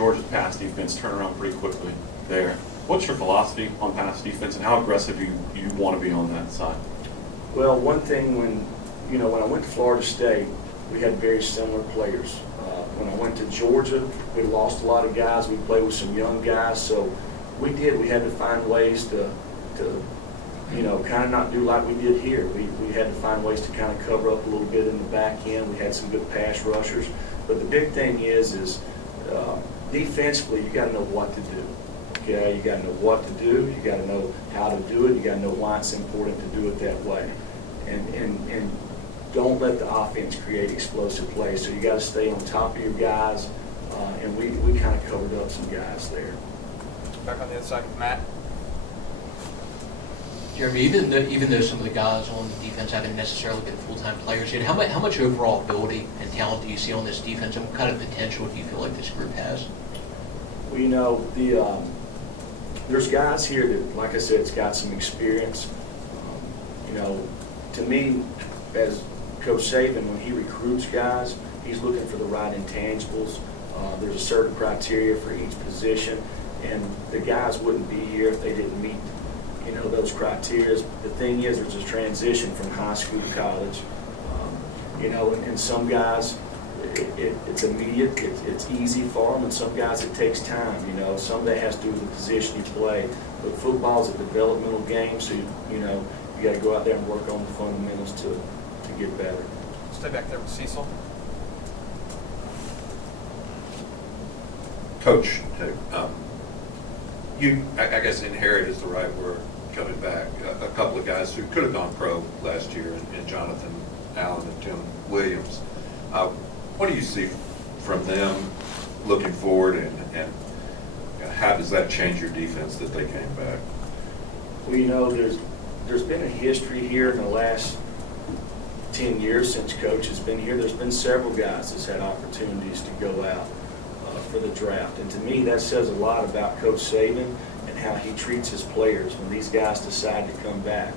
Georgia's pass defense turn around pretty quickly there. What's your philosophy on pass defense and how aggressive you want to be on that side? Well, one thing when I went to Florida State, we had very similar players. When I went to Georgia, we lost a lot of guys. We played with some young guys, so we had to find ways to kind of not do like we did here. We had to find ways to kind of cover up a little bit in the back end. We had some good pass rushers. But the big thing is defensively, you got to know what to do. Okay, you got to know what to do. You got to know how to do it. You got to know why it's important to do it that way. And don't let the offense create explosive plays. So you got to stay on top of your guys. And we kind of covered up some guys there. Back on the other side, Matt. Jeremy, even though some of the guys on the defense haven't necessarily been full-time players yet, how much overall ability and talent do you see on this defense, and what kind of potential do you feel like this group has? Well, there's guys here that, like I said, it's got some experience. To me, as Coach Saban, when he recruits guys, he's looking for the right intangibles. There's a certain criteria for each position, and the guys wouldn't be here if they didn't meet those criteria. The thing is, there's a transition from high school to college. And some guys, it's immediate, it's easy for them, and some guys it takes time. Some of that has to do with the position you play. But football's a developmental game, so you got to go out there and work on the fundamentals to get better. Stay back there with Cecil. Coach, you, I guess inherit is the right word, coming back. A couple of guys who could have gone pro last year, in Jonathan Allen and Tim Williams. What do you see from them looking forward, and how does that change your defense that they came back? Well, there's been a history here in the last 10 years since Coach has been here. There's been several guys that's had opportunities to go out for the draft. And to me, that says a lot about Coach Saban and how he treats his players when these guys decide to come back.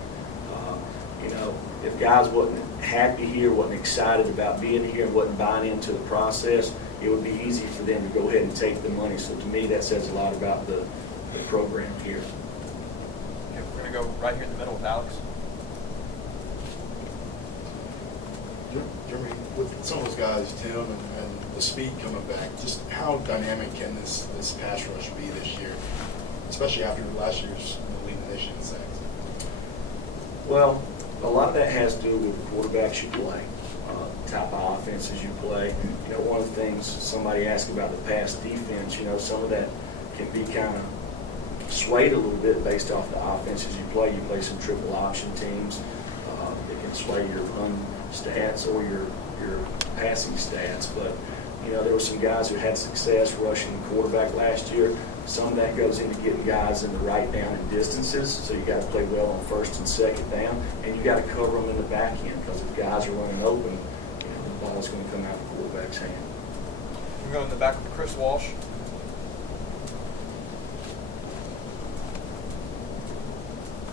If guys wasn't happy here, wasn't excited about being here, and wasn't buying into the process, it would be easy for them to go ahead and take the money. So to me, that says a lot about the program here. Okay, we're going to go right here in the middle with Alex. Jeremy, with some of those guys, Tim and the speed coming back, just how dynamic can this pass rush be this year, especially after last year's leading the nation in sacks? Well, a lot of that has to do with the quarterbacks you play, type of offenses you play. One of the things somebody asked about the pass defense, some of that can be kind of swayed a little bit based off the offenses you play. You play some triple option teams. It can sway your run stats or your passing stats. But, there were some guys who had success rushing the quarterback last year. Some of that goes into getting guys in the right down and distances, so you got to play well on first and second down, and you got to cover them in the back end, because if guys are running open, the ball's going to come out of the quarterback's hand. We're going in the back with Chris Walsh.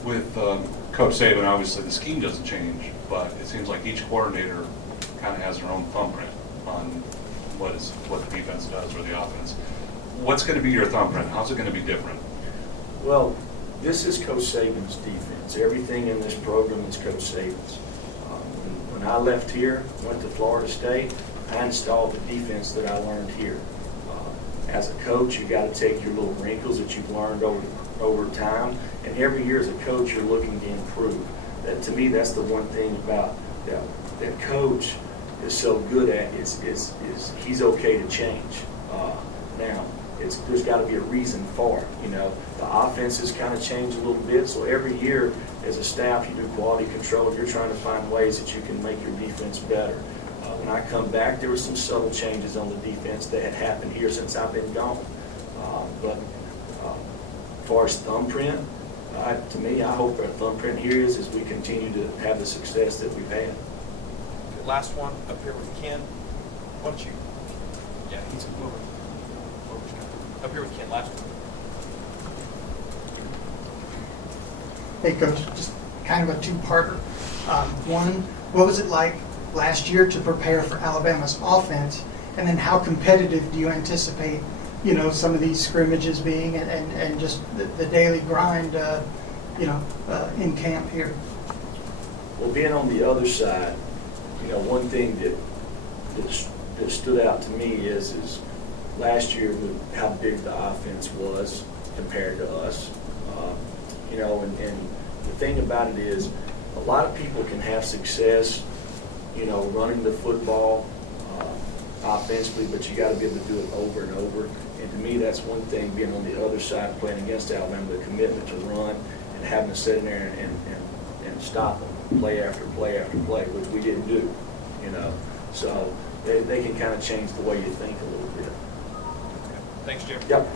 With Coach Saban, obviously the scheme doesn't change, but it seems like each coordinator kind of has their own thumbprint on what the defense does or the offense. What's going to be your thumbprint? How's it going to be different? Well, this is Coach Saban's defense. Everything in this program is Coach Saban's. When I left here, went to Florida State, I installed the defense that I learned here. As a coach, you got to take your little wrinkles that you've learned over time, and every year as a coach, you're looking to improve. That, to me, that's the one thing about that coach is so good at is he's okay to change. Now, there's got to be a reason for it. The offenses kind of change a little bit, so every year as a staff you do quality control. You're trying to find ways that you can make your defense better. When I come back, there were some subtle changes on the defense that had happened here since I've been gone. But as far as thumbprint, to me, I hope our thumbprint here is as we continue to have the success that we've had. The last one up here with Ken. Why don't you? Yeah, he's over. Up here with Ken, last one. Hey, Coach, just kind of a two-parter. One, what was it like last year to prepare for Alabama's offense? And then how competitive do you anticipate you know, some of these scrimmages being and just the daily grind, you know, in camp here? Well, being on the other side, you know, one thing that stood out to me is last year with how big the offense was compared to us. You know, and the thing about it is, a lot of people can have success, you know, running the football offensively, but you got to be able to do it over and over. And to me, that's one thing, being on the other side, playing against Alabama, the commitment to run and having to sit in there and stop them play after play after play, which we didn't do, you know. So they can kind of change the way you think a little bit. Thanks, Jim. Yep.